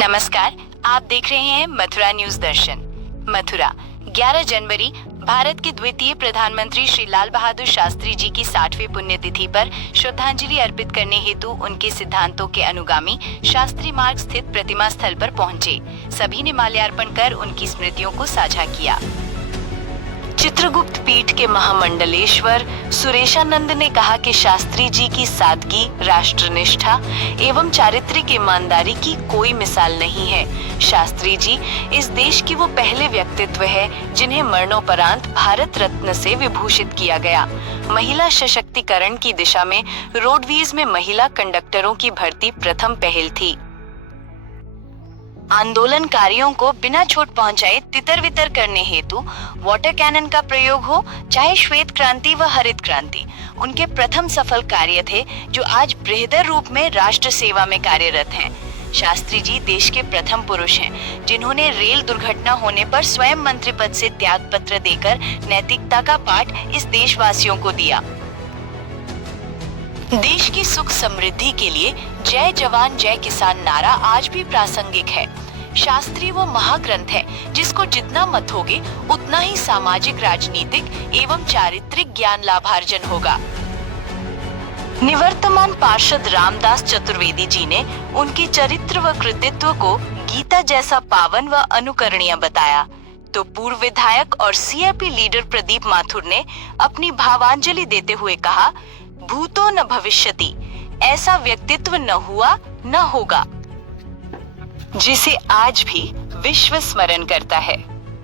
नमस्कार, आप देख रहे हैं मथुरा न्यूज दर्शन। मथुरा 11 जनवरी भारत के द्वितीय प्रधानमंत्री श्री लाल बहादुर शास्त्री जी की 60वीं पुण्यतिथि पर श्रद्धांजलि अर्पित करने हेतु उनके सिद्धांतों के अनुगामी शास्त्री मार्ग स्थित प्रतिमा स्थल पर पहुंचे। सभी ने माल्यार्पण कर उनकी स्मृतियों को साझा किया। चित्रगुप्त पीठ के महामंडलेश्वर सुरेशानंद ने कहा कि शास्त्री जी की सादगी, राष्ट्रनिष्ठा एवं चारित्रिक ईमानदारी की कोई मिसाल नहीं है। शास्त्री जी इस देश की वो पहले व्यक्तित्व है जिन्हें मरणोपरांत भारत रत्न से विभूषित किया गया। महिला सशक्तिकरण की दिशा में रोडवेज में महिला कंडक्टरों की भर्ती प्रथम पहल थी। आंदोलनकारियों को बिना चोट पहुंचाए तितर वितर करने हेतु वाटर कैनन का प्रयोग हो, चाहे श्वेत क्रांति व हरित क्रांति, उनके प्रथम सफल कार्य थे जो आज बृहदर रूप में राष्ट्र सेवा में कार्यरत हैं। शास्त्री जी देश के प्रथम पुरुष हैं जिन्होंने रेल दुर्घटना होने पर स्वयं मंत्री पद से त्याग पत्र देकर नैतिकता का पाठ इस देशवासियों को दिया। देश की सुख समृद्धि के लिए जय जवान जय किसान नारा आज भी प्रासंगिक है। शास्त्री वो महाग्रंथ है जिसको जितना मतोगे उतना ही सामाजिक, राजनीतिक एवं चारित्रिक ज्ञान लाभार्जन होगा। निवर्तमान पार्षद रामदास चतुर्वेदी जी ने उनके चरित्र व कृतित्व को गीता जैसा पावन व अनुकरणीय बताया, तो पूर्व विधायक और सीआरपी लीडर प्रदीप माथुर ने अपनी भावांजलि देते हुए कहा, भूतो न भविष्यति, ऐसा व्यक्तित्व न हुआ न होगा जिसे आज भी विश्व स्मरण करता है।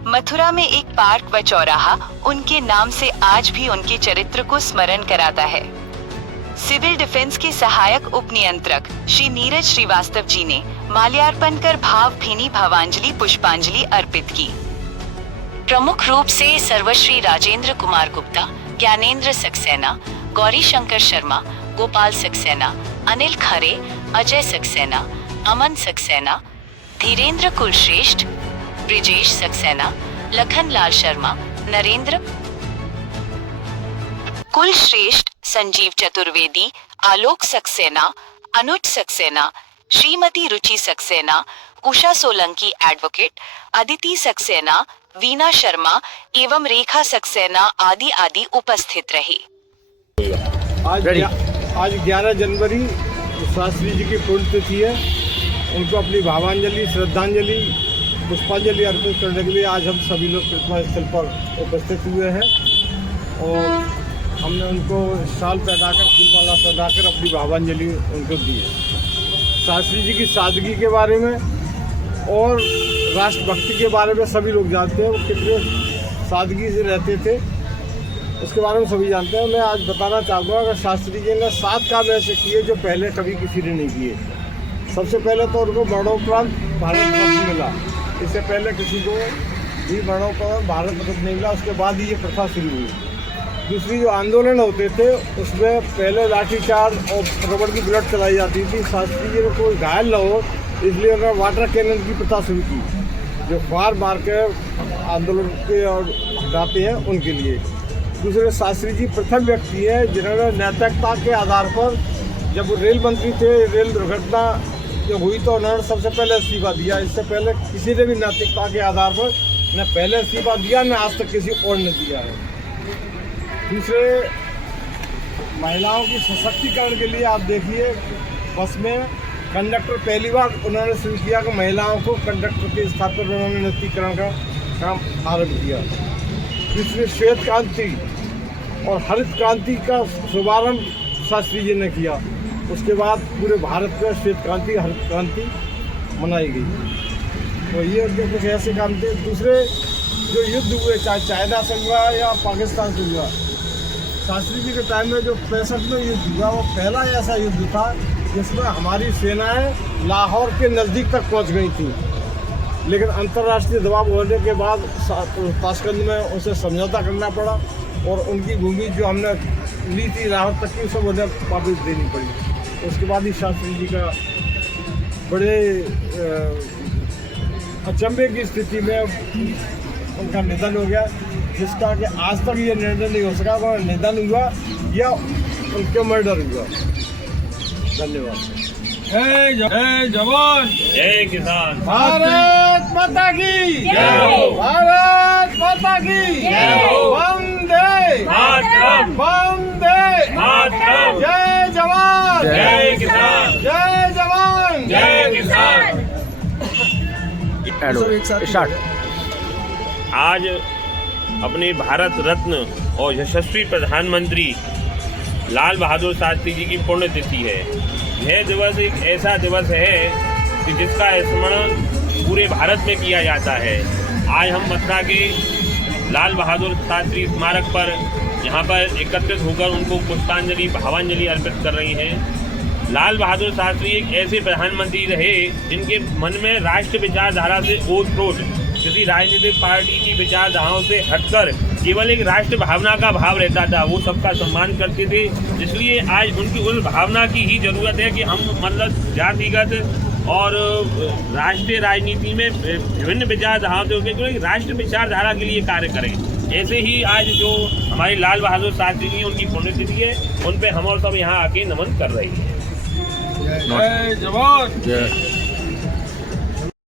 मथुरा में एक पार्क व चौराहा उनके नाम से आज भी उनके चरित्र को स्मरण कराता है। सिविल डिफेंस के सहायक उप नियंत्रक श्री नीरज श्रीवास्तव जी ने माल्यार्पण कर भावभीनी भावांजलि पुष्पांजलि अर्पित की। प्रमुख रूप से सर्वश्री राजेंद्र कुमार गुप्ता, ज्ञानेंद्र सक्सेना, गौरी शंकर शर्मा, गोपाल सक्सेना, अनिल खरे, अजय सक्सेना, अमन सक्सेना, धीरेन्द्र कुलश्रेष्ठ, ब्रिजेश सक्सेना, लखन लाल शर्मा, नरेंद्र कुलश्रेष्ठ, संजीव चतुर्वेदी, आलोक सक्सेना, अनुज सक्सेना, श्रीमती रुचि सक्सेना, उषा सोलंकी एडवोकेट, अदिति सक्सेना, वीना शर्मा एवं रेखा सक्सेना आदि उपस्थित रहे। आज 11 जनवरी शास्त्री जी की पुण्यतिथि है। उनको अपनी भावांजलि, श्रद्धांजलि, पुष्पांजलि अर्पित करने के लिए आज हम सभी लोग प्रतिमा स्थल पर उपस्थित हुए हैं और हमने उनको शाल पहनाकर, फूलमाला पहनाकर अपनी भावांजलि उनको दी है। शास्त्री जी की सादगी के बारे में और राष्ट्रभक्ति के बारे में सभी लोग जानते हैं, वो कितने सादगी से रहते थे उसके बारे में सभी जानते हैं। मैं आज बताना चाहूँगा कि शास्त्री जी ने 7 काम ऐसे किए जो पहले कभी किसी ने नहीं किए। सबसे पहले तो उनको मरणोपरांत भारत रत्न मिला। इससे पहले किसी को भी मरणोपरांत भारत रत्न नहीं मिला, उसके बाद ही ये प्रथा शुरू हुई। दूसरी, जो आंदोलन होते थे उसमें पहले लाठीचार्ज और रबड़ की बुलेट चलाई जाती थी। शास्त्री जी ने कोई घायल न हो इसलिए उन्होंने वाटर कैनन की प्रथा शुरू की, जो फार मार के आंदोलन के और हटाते हैं उनके लिए। दूसरे, शास्त्री जी प्रथम व्यक्ति है जिन्होंने नैतिकता के आधार पर, जब रेल मंत्री थे, रेल दुर्घटना जब हुई तो उन्होंने सबसे पहले इस्तीफा दिया। इससे पहले किसी ने भी नैतिकता के आधार पर न पहले इस्तीफा दिया, न आज तक किसी और ने दिया है। दूसरे, महिलाओं की सशक्तिकरण के लिए आप देखिए, बस में कंडक्टर पहली बार उन्होंने शुरू किया कि महिलाओं को कंडक्टर के स्थान पर उन्होंने नियुक्तिकरण का काम आरम्भ किया। तीसरे, श्वेत क्रांति और हरित क्रांति का शुभारंभ शास्त्री जी ने किया। उसके बाद पूरे भारत में श्वेत क्रांति, हरित क्रांति मनाई गई। तो ये उनके कुछ ऐसे काम थे। दूसरे, जो युद्ध हुए, चाहे चाइना से हुआ या पाकिस्तान से हुआ, शास्त्री जी के टाइम में जो 65 में युद्ध हुआ, वो पहला ऐसा युद्ध था जिसमें हमारी सेनाएं लाहौर के नज़दीक तक पहुंच गई थी। लेकिन अंतर्राष्ट्रीय दबाव होने के बाद ताशकंद में उसे समझौता करना पड़ा और उनकी भूमि जो हमने ली थी लाहौर तक की, सब उन्हें वापस देनी पड़ी। उसके बाद ही शास्त्री जी का बड़े अचंभे की स्थिति में उनका निधन हो गया, जिसका कि आज तक ये निर्णय नहीं हो सका वो निधन हुआ या उनके मर्डर हुआ। धन्यवाद। जय जवान जय किसान। भारत माता की जय हो। भारत माता की जय हो। वंदे मातरम। वंदे मातरम। जय जवान जय किसान। जय जवान जय किसान। आज अपने भारत रत्न और यशस्वी प्रधानमंत्री लाल बहादुर शास्त्री जी की पुण्यतिथि है। यह दिवस एक ऐसा दिवस है कि जिसका स्मरण पूरे भारत में किया जाता है। आज हम मथुरा के लाल बहादुर शास्त्री स्मारक पर यहाँ पर एकत्रित होकर उनको पुष्पांजलि भावांजलि अर्पित कर रही हैं। लाल बहादुर शास्त्री एक ऐसे प्रधानमंत्री रहे जिनके मन में राष्ट्र विचारधारा से ओत-प्रोत, किसी राजनीतिक पार्टी की विचारधाराओं से हटकर केवल एक राष्ट्र भावना का भाव रहता था। वो सबका सम्मान करते थे। इसलिए आज उनकी उस भावना की ही जरूरत है कि हम मतलब जातिगत और राष्ट्रीय राजनीति में विभिन्न विचारधाराओं से होकर राष्ट्र विचारधारा के लिए कार्य करें। ऐसे ही आज जो हमारे लाल बहादुर शास्त्री जी उनकी पुण्यतिथि है, उन पे हम और सब यहाँ आके नमन कर रहे हैं। जय जवान